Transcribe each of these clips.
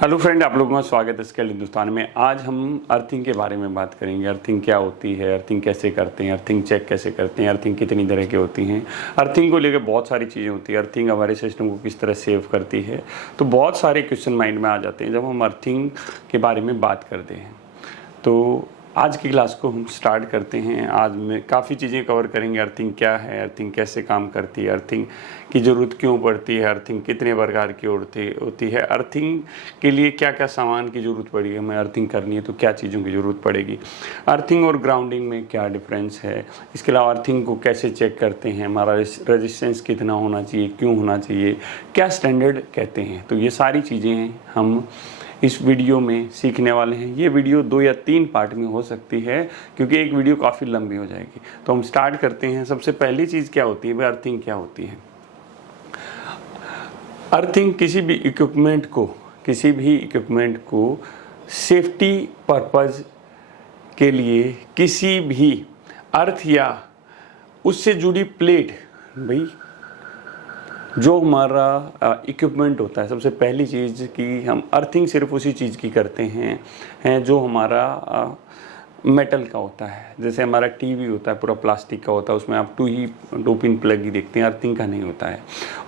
Hello friend, आप लोगों का स्वागत है स्केल हिंदुस्तान में। आज हम अर्थिंग के बारे में बात करेंगे। अर्थिंग क्या होती है, अर्थिंग कैसे करते हैं, अर्थिंग चेक कैसे करते हैं, अर्थिंग कितनी तरह की होती हैं। अर्थिंग को लेकर बहुत सारी चीज़ें होती है। अर्थिंग हमारे सिस्टम को किस तरह सेव करती है, तो बहुत सारे क्वेश्चन माइंड में आ जाते हैं जब हम अर्थिंग के बारे में बात करते हैं। तो आज की क्लास को हम स्टार्ट करते हैं। आज में काफ़ी चीज़ें कवर करेंगे। अर्थिंग क्या है, अर्थिंग कैसे काम करती है, अर्थिंग की ज़रूरत क्यों पड़ती है, अर्थिंग कितने प्रकार की होती है, अर्थिंग के लिए क्या क्या सामान की ज़रूरत पड़ेगी, हमें अर्थिंग करनी है तो क्या चीज़ों की ज़रूरत पड़ेगी, अर्थिंग और ग्राउंडिंग में क्या डिफरेंस है, इसके अलावा अर्थिंग को कैसे चेक करते हैं, हमारा रेजिस्टेंस कितना होना चाहिए, क्यों होना चाहिए, क्या स्टैंडर्ड कहते हैं। तो ये सारी चीज़ें हम इस वीडियो में सीखने वाले हैं। ये वीडियो 2 या 3 पार्ट में हो सकती है क्योंकि एक वीडियो काफ़ी लंबी हो जाएगी। तो हम स्टार्ट करते हैं। सबसे पहली चीज़ क्या होती है, वह अर्थिंग क्या होती है। अर्थिंग किसी भी इक्विपमेंट को सेफ्टी पर्पज़ के लिए किसी भी अर्थ या उससे जुड़ी प्लेट, भाई जो हमारा इक्विपमेंट होता है, सबसे पहली चीज़ कि हम अर्थिंग सिर्फ उसी चीज़ की करते हैं जो हमारा मेटल का होता है। जैसे हमारा टीवी होता है पूरा प्लास्टिक का होता है, उसमें आप 2 पिन प्लग ही देखते हैं, अर्थिंग का नहीं होता है।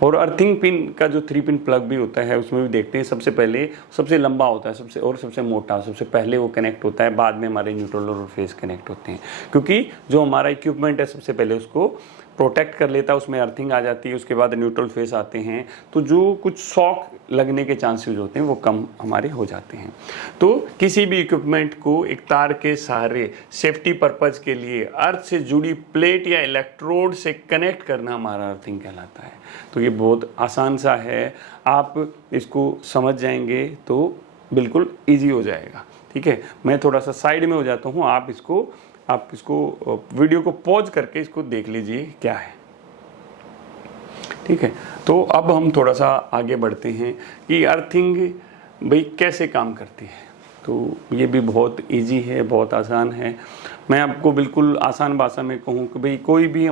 और अर्थिंग पिन का जो 3 पिन प्लग भी होता है उसमें भी देखते हैं, सबसे पहले सबसे लंबा होता है, सबसे मोटा, सबसे पहले वो कनेक्ट होता है, बाद में हमारे न्यूट्रल और फेस कनेक्ट होते हैं। क्योंकि जो हमारा इक्विपमेंट है सबसे पहले उसको प्रोटेक्ट कर लेता है, उसमें अर्थिंग आ जाती है, उसके बाद न्यूट्रल फेस आते हैं, तो जो कुछ शॉक लगने के चांसेस होते हैं वो कम हमारे हो जाते हैं। तो किसी भी इक्विपमेंट को एक तार के सहारे सेफ्टी पर्पज़ के लिए अर्थ से जुड़ी प्लेट या इलेक्ट्रोड से कनेक्ट करना हमारा अर्थिंग कहलाता है। तो ये बहुत आसान सा है, आप इसको समझ जाएंगे तो बिल्कुल ईजी हो जाएगा। ठीक है, मैं थोड़ा सा साइड में हो जाता हूँ, आप इसको वीडियो को पॉज करके इसको देख लीजिए क्या है। ठीक है, तो अब हम थोड़ा सा आगे बढ़ते हैं कि अर्थिंग भाई कैसे काम करती है। तो ये भी बहुत इजी है, बहुत आसान है। मैं आपको बिल्कुल आसान भाषा में कहूँ कि भाई कोई भी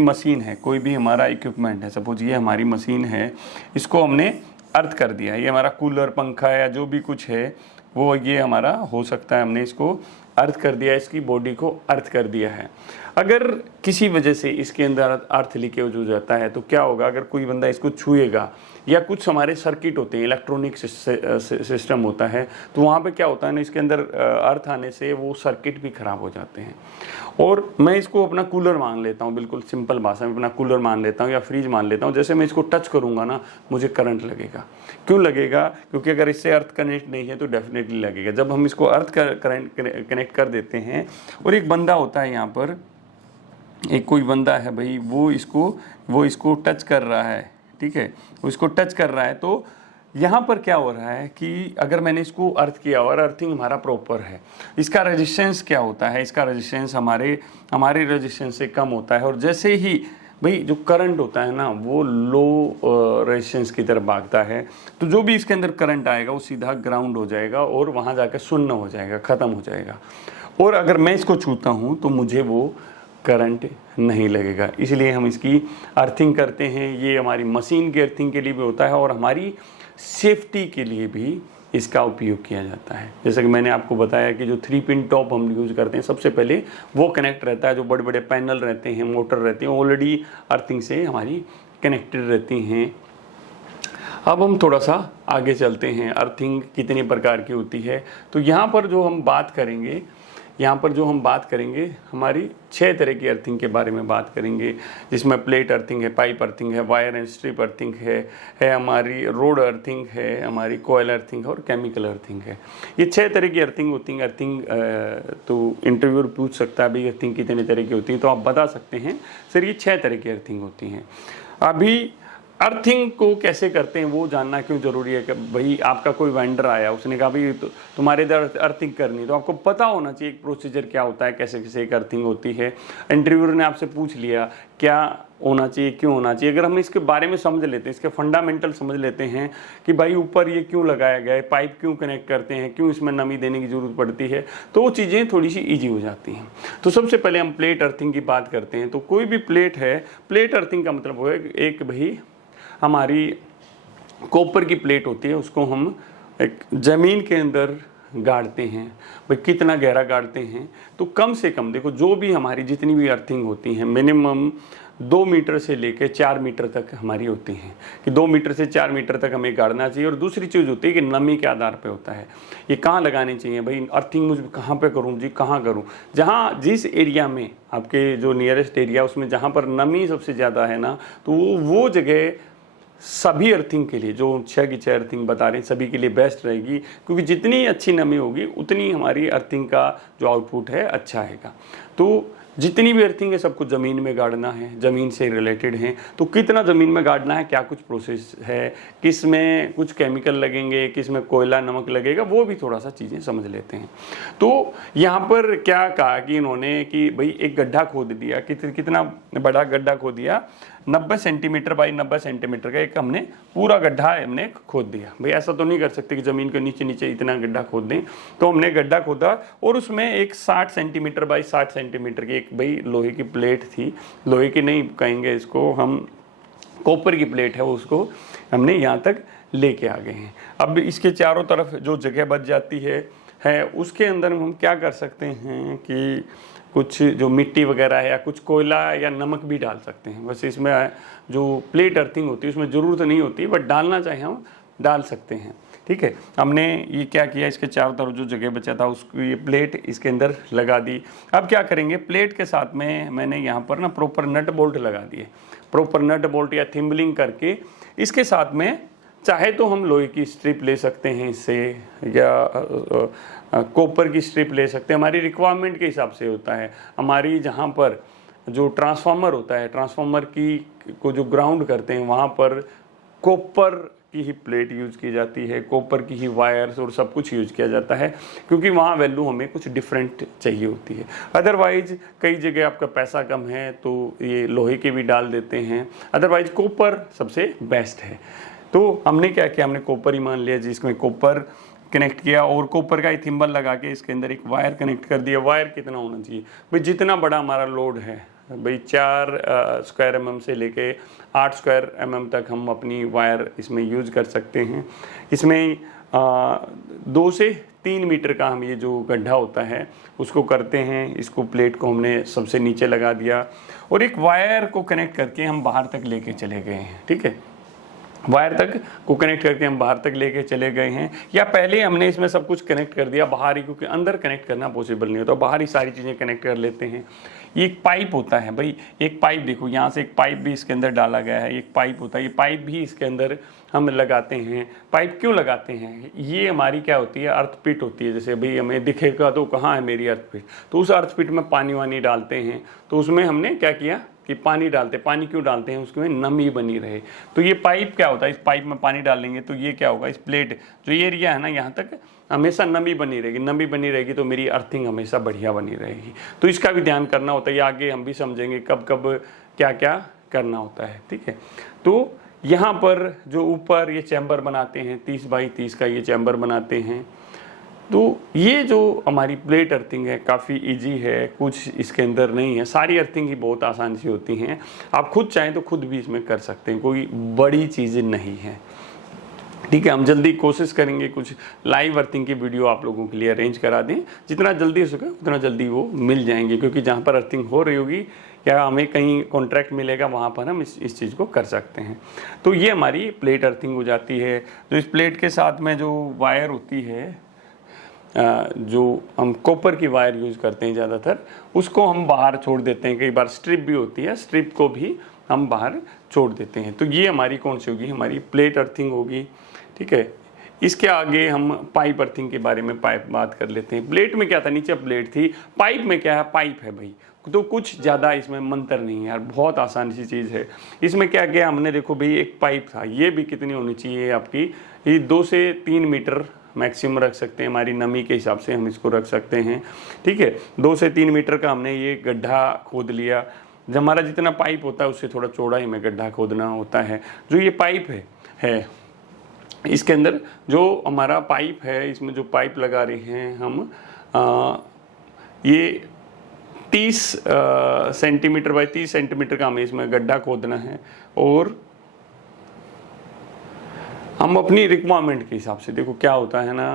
मशीन है, कोई भी हमारा इक्विपमेंट है, सपोज ये हमारी मशीन है, इसको हमने अर्थ कर दिया। ये हमारा कूलर, पंखा या जो भी कुछ है वो ये हमारा हो सकता है, हमने इसको अर्थ कर दिया, इसकी बॉडी को अर्थ कर दिया है। अगर किसी वजह से इसके अंदर अर्थ लीकेज हो जाता है तो क्या होगा, अगर कोई बंदा इसको छुएगा या कुछ हमारे सर्किट होते हैं, इलेक्ट्रॉनिक सिस्टम होता है, तो वहाँ पे क्या होता है ना, इसके अंदर अर्थ आने से वो सर्किट भी ख़राब हो जाते हैं। और मैं इसको अपना कूलर मान लेता हूँ, बिल्कुल सिंपल भाषा में अपना कूलर मान लेता हूँ या फ्रिज मान लेता हूँ। जैसे मैं इसको टच करूँगा ना, मुझे करंट लगेगा। क्यों लगेगा? क्योंकि अगर इससे अर्थ कनेक्ट नहीं है तो डेफिनेटली लगेगा। जब हम इसको अर्थ करंट कनेक्ट कर देते हैं, और एक बंदा होता है यहाँ पर, एक कोई बंदा है भाई, वो इसको टच कर रहा है। ठीक है, वो इसको टच कर रहा है, तो यहाँ पर क्या हो रहा है कि अगर मैंने इसको अर्थ किया और अर्थिंग हमारा प्रॉपर है, इसका रेजिस्टेंस क्या होता है, इसका रेजिस्टेंस हमारे रेजिस्टेंस से कम होता है। और जैसे ही भाई जो करंट होता है ना, वो लो रेजिस्टेंस की तरफ भागता है, तो जो भी इसके अंदर करंट आएगा वो सीधा ग्राउंड हो जाएगा और वहाँ जाकर शून्य हो जाएगा, ख़त्म हो जाएगा। और अगर मैं इसको छूता हूँ तो मुझे वो करंट नहीं लगेगा। इसलिए हम इसकी अर्थिंग करते हैं। ये हमारी मशीन की अर्थिंग के लिए भी होता है और हमारी सेफ्टी के लिए भी इसका उपयोग किया जाता है। जैसे कि मैंने आपको बताया कि जो 3 पिन टॉप हम यूज़ करते हैं, सबसे पहले वो कनेक्ट रहता है। जो बड़े बड़े पैनल रहते हैं, मोटर रहती हैं, ऑलरेडी अर्थिंग से हमारी कनेक्टेड रहती हैं। अब हम थोड़ा सा आगे चलते हैं, अर्थिंग कितनी प्रकार की होती है। तो यहाँ पर जो हम बात करेंगे हमारी 6 तरह की अर्थिंग के बारे में बात करेंगे, जिसमें प्लेट अर्थिंग है, पाइप अर्थिंग है, वायर एंड स्ट्रिप अर्थिंग है हमारी रोड अर्थिंग है, हमारी कॉयल अर्थिंग है और केमिकल अर्थिंग है। ये 6 तरह की अर्थिंग होती हैं। तो इंटरव्यूअर पूछ सकता है भाई अर्थिंग कितने तरह की होती है, तो आप बता सकते हैं सर ये 6 तरह की अर्थिंग होती हैं। अभी अर्थिंग को कैसे करते हैं वो जानना क्यों ज़रूरी है कि भाई आपका कोई वेंडर आया, उसने कहा भाई तुम्हारे इधर अर्थिंग करनी, तो आपको पता होना चाहिए एक प्रोसीजर क्या होता है, कैसे कैसे एक अर्थिंग होती है। इंटरव्यूअर ने आपसे पूछ लिया क्या होना चाहिए, क्यों होना चाहिए। अगर हम इसके बारे में समझ लेते हैं, इसके फंडामेंटल समझ लेते हैं कि भाई ऊपर ये क्यों लगाया गया है, पाइप क्यों कनेक्ट करते हैं, क्यों इसमें नमी देने की ज़रूरत पड़ती है, तो वो चीज़ें थोड़ी सी ईजी हो जाती हैं। तो सबसे पहले हम प्लेट अर्थिंग की बात करते हैं। तो कोई भी प्लेट है, प्लेट अर्थिंग का मतलब वो है एक भाई हमारी कॉपर की प्लेट होती है, उसको हम एक ज़मीन के अंदर गाड़ते हैं। भाई कितना गहरा गाड़ते हैं, तो कम से कम देखो, जो भी हमारी जितनी भी अर्थिंग होती हैं मिनिमम 2 मीटर से लेकर 4 मीटर तक हमारी होती हैं, कि 2 मीटर से 4 मीटर तक हमें गाड़ना चाहिए। और दूसरी चीज़ होती है कि नमी के आधार पे होता है, ये कहाँ लगानी चाहिए भाई, अर्थिंग मुझे कहाँ पे करूँ जी, कहाँ करूँ, जहाँ जिस एरिया में आपके जो नियरेस्ट एरिया उसमें जहाँ पर नमी सबसे ज़्यादा है ना, तो वो जगह सभी अर्थिंग के लिए, जो 6 की 6 अर्थिंग बता रहे हैं, सभी के लिए बेस्ट रहेगी, क्योंकि जितनी अच्छी नमी होगी उतनी हमारी अर्थिंग का जो आउटपुट है अच्छा आएगा। तो जितनी भी अर्थिंग है सबको ज़मीन में गाड़ना है, ज़मीन से रिलेटेड हैं। तो कितना ज़मीन में गाड़ना है, क्या कुछ प्रोसेस है, किस में कुछ केमिकल लगेंगे, किस में कोयला नमक लगेगा, वो भी थोड़ा सा चीज़ें समझ लेते हैं। तो यहाँ पर क्या कहा कि इन्होंने कि भाई एक गड्ढा खोद दिया, कितना बड़ा गड्ढा खोद दिया, 90 सेंटीमीटर बाई 90 सेंटीमीटर का एक हमने पूरा गड्ढा हमने खोद दिया। भाई ऐसा तो नहीं कर सकते कि ज़मीन के नीचे नीचे इतना गड्ढा खोद दें, तो हमने गड्ढा खोदा और उसमें एक 60 सेंटीमीटर बाई 60 सेंटीमीटर की एक भाई लोहे की प्लेट थी, लोहे की नहीं कहेंगे इसको हम, कॉपर की प्लेट है, उसको हमने यहाँ तक लेके आ गए हैं। अब इसके चारों तरफ जो जगह बच जाती है उसके अंदर हम क्या कर सकते हैं कि कुछ जो मिट्टी वगैरह है या कुछ कोयला या नमक भी डाल सकते हैं। बस इसमें जो प्लेट अर्थिंग होती है उसमें ज़रूरत नहीं होती, बट डालना चाहे हम डाल सकते हैं। ठीक है, हमने ये क्या किया, इसके चारों तरफ जो जगह बचा था उसको ये प्लेट इसके अंदर लगा दी। अब क्या करेंगे, प्लेट के साथ में मैंने यहाँ पर ना प्रॉपर नट बोल्ट लगा दिए, प्रॉपर नट बोल्ट या थिम्बलिंग करके। इसके साथ में चाहे तो हम लोहे की स्ट्रिप ले सकते हैं इससे, या कॉपर की स्ट्रिप ले सकते हैं, हमारी रिक्वायरमेंट के हिसाब से होता है। हमारी जहाँ पर जो ट्रांसफार्मर होता है, ट्रांसफार्मर की को जो ग्राउंड करते हैं वहाँ पर कॉपर की ही प्लेट यूज़ की जाती है, कॉपर की ही वायर्स और सब कुछ यूज़ किया जाता है, क्योंकि वहाँ वैल्यू हमें कुछ डिफरेंट चाहिए होती है। अदरवाइज कई जगह आपका पैसा कम है तो ये लोहे के भी डाल देते हैं, अदरवाइज कॉपर सबसे बेस्ट है। तो हमने क्या किया, हमने कॉपर ही मान लिया जिसमें कॉपर कनेक्ट किया और कॉपर का ही थिम्बल लगा के इसके अंदर एक वायर कनेक्ट कर दिया। वायर कितना होना चाहिए भाई, जितना बड़ा हमारा लोड है भाई, 4 स्क्वायर mm से लेके 8 स्क्वायर mm तक हम अपनी वायर इसमें यूज़ कर सकते हैं। इसमें 2 से 3 मीटर का हम ये जो गड्ढा होता है उसको करते हैं। इसको प्लेट को हमने सबसे नीचे लगा दिया और एक वायर को कनेक्ट करके हम बाहर तक लेके चले गए हैं। ठीक है, वायर तक को कनेक्ट करके हम बाहर तक लेके चले गए हैं, या पहले हमने इसमें सब कुछ कनेक्ट कर दिया बाहर ही, क्योंकि अंदर कनेक्ट करना पॉसिबल नहीं होता, बाहर ही सारी चीज़ें कनेक्ट कर लेते हैं। ये एक पाइप होता है भाई, एक पाइप देखो यहाँ से एक पाइप भी इसके अंदर डाला गया है, एक पाइप होता है, ये पाइप भी इसके अंदर हम लगाते हैं। पाइप क्यों लगाते हैं, ये हमारी क्या होती है, अर्थ पिट होती है। जैसे भाई हमें दिखेगा तो कहाँ है मेरी अर्थ पिट, तो उस अर्थ पिट में पानी वानी डालते हैं, तो उसमें हमने क्या किया कि पानी डालते, पानी क्यों डालते हैं, उसमें नमी बनी रहे। तो ये पाइप क्या होता है, इस पाइप में पानी डालेंगे तो ये क्या होगा, इस प्लेट जो ये एरिया है ना यहाँ तक हमेशा नमी बनी रहेगी, नमी बनी रहेगी तो मेरी अर्थिंग हमेशा बढ़िया बनी रहेगी। तो इसका भी ध्यान करना होता है, ये आगे हम भी समझेंगे कब कब क्या क्या करना होता है। ठीक है, तो यहाँ पर जो ऊपर ये चैम्बर बनाते हैं 30 बाई 30 का ये चैम्बर बनाते हैं। तो ये जो हमारी प्लेट अर्थिंग है काफ़ी इजी है, कुछ इसके अंदर नहीं है, सारी अर्थिंग ही बहुत आसान सी होती हैं। आप खुद चाहें तो खुद भी इसमें कर सकते हैं, कोई बड़ी चीज़ें नहीं है। ठीक है, हम जल्दी कोशिश करेंगे कुछ लाइव अर्थिंग की वीडियो आप लोगों के लिए अरेंज करा दें, जितना जल्दी हो सके उतना जल्दी वो मिल जाएंगे, क्योंकि जहाँ पर अर्थिंग हो रही होगी या हमें कहीं कॉन्ट्रैक्ट मिलेगा वहाँ पर हम इस चीज़ को कर सकते हैं। तो ये हमारी प्लेट अर्थिंग हो जाती है। तो इस प्लेट के साथ में जो वायर होती है, जो हम कॉपर की वायर यूज़ करते हैं ज़्यादातर, उसको हम बाहर छोड़ देते हैं। कई बार स्ट्रिप भी होती है, स्ट्रिप को भी हम बाहर छोड़ देते हैं। तो ये हमारी कौन सी होगी, हमारी प्लेट अर्थिंग होगी। ठीक है, इसके आगे हम पाइप अर्थिंग के बारे में बात कर लेते हैं। प्लेट में क्या था, नीचे प्लेट थी, पाइप में क्या है, पाइप है भाई। तो कुछ ज़्यादा इसमें मंतर नहीं है यार, बहुत आसान सी चीज़ है। इसमें क्या किया हमने, देखो भाई एक पाइप था, ये भी कितनी होनी चाहिए आपकी, ये 2 से 3 मीटर मैक्सिमम रख सकते हैं, हमारी नमी के हिसाब से हम इसको रख सकते हैं। ठीक है, 2 से 3 मीटर का हमने ये गड्ढा खोद लिया। जब हमारा जितना पाइप होता है उससे थोड़ा चौड़ाई में गड्ढा खोदना होता है। जो ये पाइप है इसके अंदर जो हमारा पाइप है, इसमें जो पाइप लगा रहे हैं हम, ये 30 सेंटीमीटर बाई 30 सेंटीमीटर का हमें इसमें गड्ढा खोदना है। और हम अपनी रिक्वायरमेंट के हिसाब से, देखो क्या होता है ना,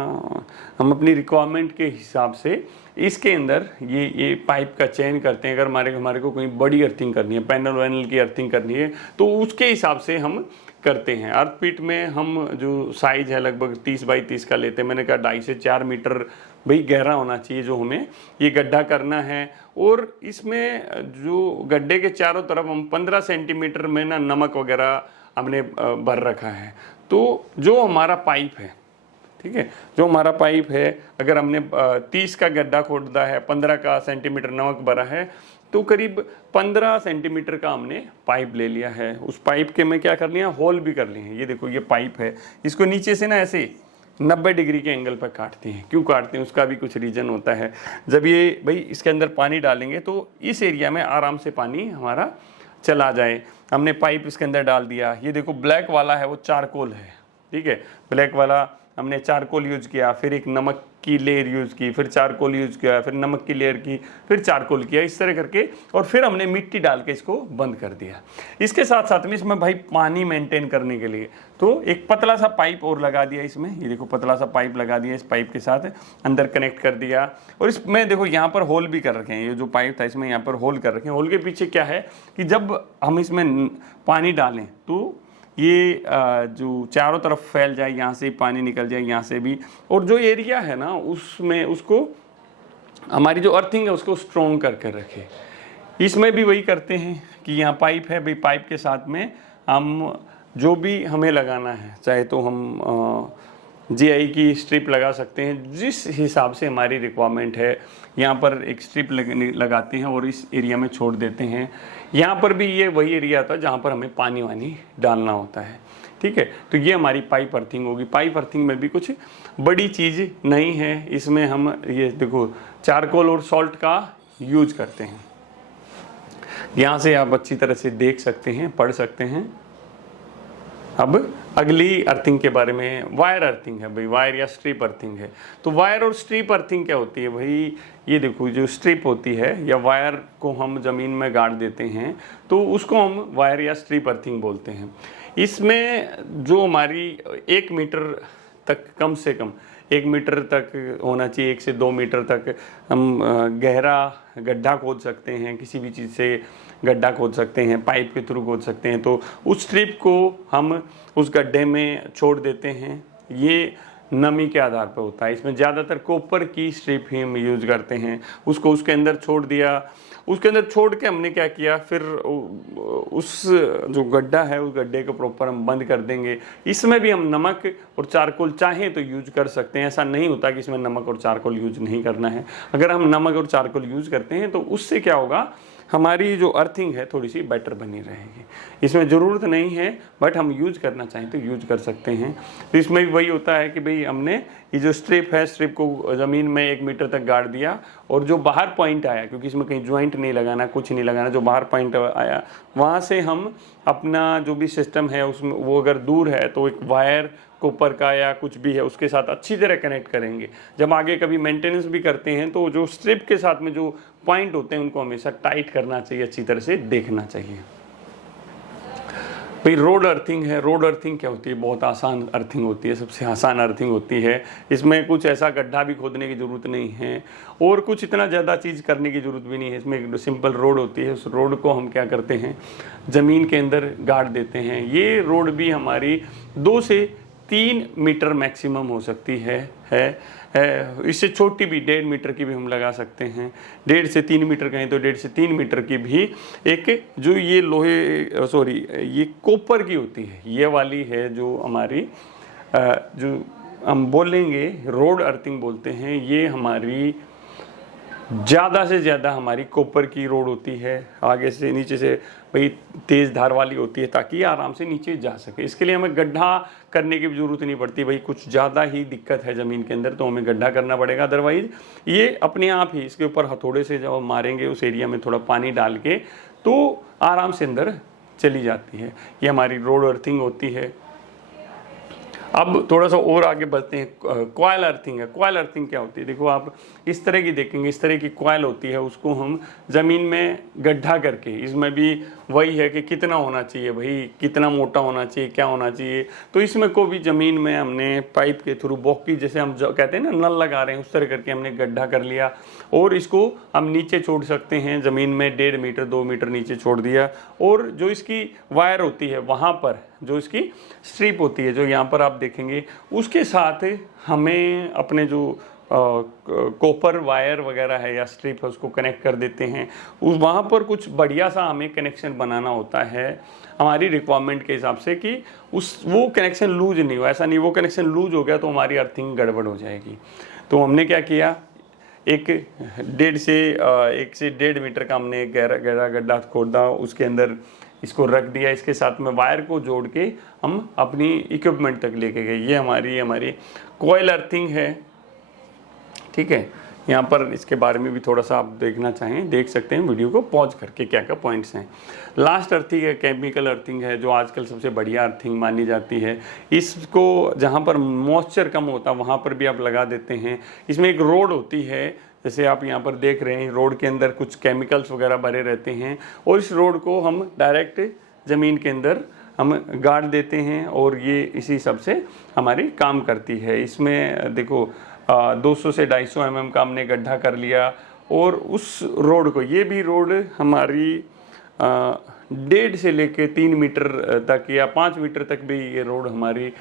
हम अपनी रिक्वायरमेंट के हिसाब से इसके अंदर ये पाइप का चयन करते हैं। अगर हमारे को कोई बड़ी अर्थिंग करनी है, पैनल वैनल की अर्थिंग करनी है, तो उसके हिसाब से हम करते हैं। अर्थ पिट में हम जो साइज़ है लगभग 30 बाई 30 का लेते हैं। मैंने कहा 2.5 से 4 मीटर भाई गहरा होना चाहिए जो हमें ये गड्ढा करना है। और इसमें जो गड्ढे के चारों तरफ हम 15 सेंटीमीटर में ना नमक वगैरह हमने भर रखा है। तो जो हमारा पाइप है, ठीक है, जो हमारा पाइप है, अगर हमने 30 का गड्ढा खोदा है, 15 का सेंटीमीटर नमक भरा है, तो करीब 15 सेंटीमीटर का हमने पाइप ले लिया है। उस पाइप के में क्या कर लिया, होल भी कर लिए हैं। ये देखो ये पाइप है, इसको नीचे से ना ऐसे 90 डिग्री के एंगल पर काटते हैं। क्यों काटते हैं उसका भी कुछ रीज़न होता है। जब ये भाई इसके अंदर पानी डालेंगे तो इस एरिया में आराम से पानी हमारा चला जाए। हमने पाइप इसके अंदर डाल दिया। ये देखो ब्लैक वाला है वो चारकोल है, ठीक है, ब्लैक वाला हमने चारकोल यूज़ किया, फिर एक नमक की लेयर यूज़ की, फिर चारकोल यूज़ किया, फिर नमक की लेयर की, फिर चारकोल किया, इस तरह करके, और फिर हमने मिट्टी डाल के इसको बंद कर दिया। इसके साथ साथ में इसमें भाई पानी मेंटेन करने के लिए तो एक पतला सा पाइप और लगा दिया इसमें। ये देखो पतला सा पाइप लगा दिया, इस पाइप के साथ अंदर कनेक्ट कर दिया। और इसमें देखो यहाँ पर होल भी कर रखे हैं। ये जो पाइप था इसमें यहाँ पर होल कर रखे हैं। होल के पीछे क्या है कि जब हम इसमें पानी डालें तो ये जो चारों तरफ फैल जाए, यहाँ से पानी निकल जाए, यहाँ से भी, और जो एरिया है ना उसमें उसको हमारी जो अर्थिंग है उसको स्ट्रॉन्ग करके रखे। इसमें भी वही करते हैं कि यहाँ पाइप है, भाई पाइप के साथ में हम जो भी हमें लगाना है, चाहे तो हम जीआई की स्ट्रिप लगा सकते हैं, जिस हिसाब से हमारी रिक्वायरमेंट है। यहाँ पर एक स्ट्रिप लगाते हैं और इस एरिया में छोड़ देते हैं। यहाँ पर भी ये वही एरिया था जहाँ पर हमें पानी वानी डालना होता है, ठीक है। तो ये हमारी पाइप अर्थिंग होगी। पाइप अर्थिंग में भी कुछ बड़ी चीज़ नहीं है। इसमें हम ये देखो चारकोल और सॉल्ट का यूज करते हैं। यहाँ से आप अच्छी तरह से देख सकते हैं, पढ़ सकते हैं। अब अगली अर्थिंग के बारे में, वायर अर्थिंग है भाई, वायर या स्ट्रिप अर्थिंग है। तो वायर और स्ट्रिप अर्थिंग क्या होती है भाई, ये देखो जो स्ट्रिप होती है या वायर को हम ज़मीन में गाड़ देते हैं तो उसको हम वायर या स्ट्रिप अर्थिंग बोलते हैं। इसमें जो हमारी 1 मीटर तक, कम से कम 1 मीटर तक होना चाहिए, 1 से 2 मीटर तक हम गहरा गड्ढा खोद सकते हैं, किसी भी चीज़ से गड्ढा खोद सकते हैं, पाइप के थ्रू खोद सकते हैं। तो उस स्ट्रिप को हम उस गड्ढे में छोड़ देते हैं। ये नमी के आधार पर होता है। इसमें ज़्यादातर कॉपर की स्ट्रिप ही हम यूज़ करते हैं। उसको उसके अंदर छोड़ दिया, उसके अंदर छोड़ के हमने क्या किया, फिर उस जो गड्ढा है उस गड्ढे को प्रॉपर हम बंद कर देंगे। इसमें भी हम नमक और चारकोल चाहें तो यूज कर सकते हैं। ऐसा नहीं होता कि इसमें नमक और चारकोल यूज नहीं करना है। अगर हम नमक और चारकोल यूज करते हैं तो उससे क्या होगा, हमारी जो अर्थिंग है थोड़ी सी बेटर बनी रहेगी। इसमें ज़रूरत नहीं है, बट हम यूज करना चाहें तो यूज कर सकते हैं। तो इसमें भी वही होता है कि भाई हमने ये जो स्ट्रिप है, स्ट्रिप को ज़मीन में 1 मीटर तक गाड़ दिया, और जो बाहर पॉइंट आया, क्योंकि इसमें कहीं ज्वाइंट नहीं लगाना, कुछ नहीं लगाना, जो बाहर पॉइंट आया वहाँ से हम अपना जो भी सिस्टम है उसमें, वो अगर दूर है तो एक वायर कॉपर का या कुछ भी है उसके साथ अच्छी तरह कनेक्ट करेंगे। जब आगे कभी मेंटेनेंस भी करते हैं तो जो स्ट्रिप के साथ में जो पॉइंट होते हैं उनको हमेशा टाइट करना चाहिए, अच्छी तरह से देखना चाहिए। भाई रोड अर्थिंग है। रोड अर्थिंग क्या होती है, बहुत आसान अर्थिंग होती है, सबसे आसान अर्थिंग होती है। इसमें कुछ ऐसा गड्ढा भी खोदने की ज़रूरत नहीं है और कुछ इतना ज़्यादा चीज़ करने की ज़रूरत भी नहीं है। इसमें एक सिंपल रोड होती है, उस रोड को हम क्या करते हैं, ज़मीन के अंदर गाड़ देते हैं। ये रोड भी हमारी 2 से 3 मीटर मैक्सिमम हो सकती है। इससे छोटी भी 1.5 मीटर की भी हम लगा सकते हैं। 1.5 से 3 मीटर कहें तो 1.5 से 3 मीटर की भी एक, जो ये ये कॉपर की होती है, ये वाली है जो हमारी जो हम बोलेंगे रोड अर्थिंग बोलते हैं। ये हमारी ज़्यादा से ज़्यादा हमारी कॉपर की रोड होती है। आगे से नीचे से भाई तेज़ धार वाली होती है ताकि आराम से नीचे जा सके। इसके लिए हमें गड्ढा करने की भी ज़रूरत नहीं पड़ती। भाई कुछ ज़्यादा ही दिक्कत है ज़मीन के अंदर तो हमें गड्ढा करना पड़ेगा, अदरवाइज़ ये अपने आप ही इसके ऊपर हथौड़े से जब हम मारेंगे उस एरिया में थोड़ा पानी डाल के तो आराम से अंदर चली जाती है। ये हमारी रोड अर्थिंग होती है। अब थोड़ा सा और आगे बढ़ते हैं। कॉयल अर्थिंग है। कॉयल अर्थिंग क्या होती है? देखो आप इस तरह की देखेंगे, इस तरह की कॉयल होती है, उसको हम ज़मीन में गड्ढा करके, इसमें भी वही है कि कितना होना चाहिए भाई, कितना मोटा होना चाहिए, क्या होना चाहिए। तो इसमें को भी ज़मीन में हमने पाइप के थ्रू बॉकी, जैसे हम कहते हैं ना नल लगा रहे हैं, उस तरह करके हमने गड्ढा कर लिया और इसको हम नीचे छोड़ सकते हैं ज़मीन में, 1.5 मीटर 2 मीटर नीचे छोड़ दिया। और जो इसकी वायर होती है वहाँ पर जो इसकी स्ट्रिप होती है, जो यहाँ पर आप देखेंगे, उसके साथ हमें अपने जो कॉपर वायर वगैरह है या स्ट्रिप है उसको कनेक्ट कर देते हैं। उस वहाँ पर कुछ बढ़िया सा हमें कनेक्शन बनाना होता है हमारी रिक्वायरमेंट के हिसाब से, कि वो कनेक्शन लूज नहीं हो। ऐसा नहीं वो कनेक्शन लूज हो गया तो हमारी अर्थिंग गड़बड़ हो जाएगी। तो हमने क्या किया, एक 1.5 मीटर का हमने गहरा गड्ढा खोदा, उसके अंदर इसको रख दिया, इसके साथ में वायर को जोड़ के हम अपनी इक्विपमेंट तक लेके गए। ये हमारी कॉइल अर्थिंग है। ठीक है, यहाँ पर इसके बारे में भी थोड़ा सा आप देखना चाहें देख सकते हैं वीडियो को पॉज करके, क्या क्या पॉइंट्स हैं। लास्ट अर्थिंग है केमिकल अर्थिंग है, जो आजकल सबसे बढ़िया अर्थिंग मानी जाती है। इसको जहाँ पर मॉइस्चर कम होता है वहाँ पर भी आप लगा देते हैं। इसमें एक रोड होती है, जैसे आप यहाँ पर देख रहे हैं, रोड के अंदर कुछ केमिकल्स वगैरह भरे रहते हैं और इस रोड को हम डायरेक्ट ज़मीन के अंदर हम गाड़ देते हैं और ये इसी सब से हमारी काम करती है। इसमें देखो 200 से 250 mm का हमने गड्ढा कर लिया और उस रोड को, ये भी रोड हमारी 1.5 से लेके 3 मीटर तक या 5 मीटर तक भी ये रोड हमारी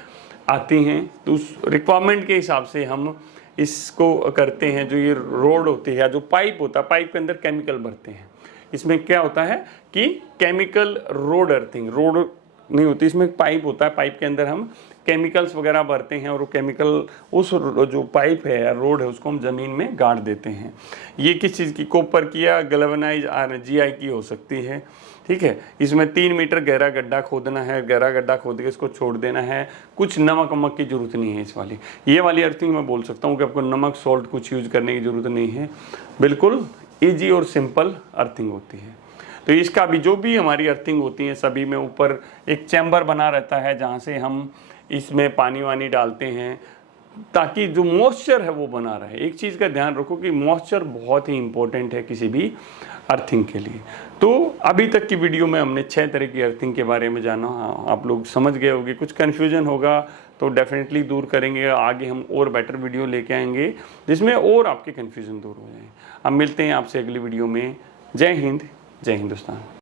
आती हैं। तो उस रिक्वायरमेंट के हिसाब से हम इसको करते हैं। जो ये रोड होती है या जो पाइप होता है, पाइप के अंदर केमिकल भरते हैं। इसमें क्या होता है कि केमिकल रोड अर्थिंग, रोड नहीं होती, इसमें एक पाइप होता है, पाइप के अंदर हम केमिकल्स वगैरह भरते हैं और वो केमिकल उस जो पाइप है या रोड है उसको हम ज़मीन में गाड़ देते हैं। ये किस चीज़ की, कॉपर की या गैल्वेनाइज GI की हो सकती है। ठीक है, इसमें 3 मीटर गहरा गड्ढा खोदना है, गहरा गड्ढा खोद के इसको छोड़ देना है। कुछ नमक वमक की ज़रूरत नहीं है। ये वाली अर्थिंग मैं बोल सकता हूँ कि आपको नमक सॉल्ट कुछ यूज़ करने की ज़रूरत नहीं है, बिल्कुल ईजी और सिंपल अर्थिंग होती है। तो इसका भी जो भी हमारी अर्थिंग होती है सभी में ऊपर एक चैम्बर बना रहता है जहाँ से हम इसमें पानी वानी डालते हैं ताकि जो मॉइस्चर है वो बना रहे। एक चीज़ का ध्यान रखो कि मॉइस्चर बहुत ही इंपॉर्टेंट है किसी भी अर्थिंग के लिए। तो अभी तक की वीडियो में हमने 6 तरह की अर्थिंग के बारे में जाना। आप लोग समझ गए होंगे, कुछ कन्फ्यूजन होगा तो डेफिनेटली दूर करेंगे। आगे हम और बेटर वीडियो लेके आएंगे जिसमें और आपके कन्फ्यूजन दूर हो जाए। अब मिलते हैं आपसे अगली वीडियो में। जय हिंद, जय हिंदुस्तान।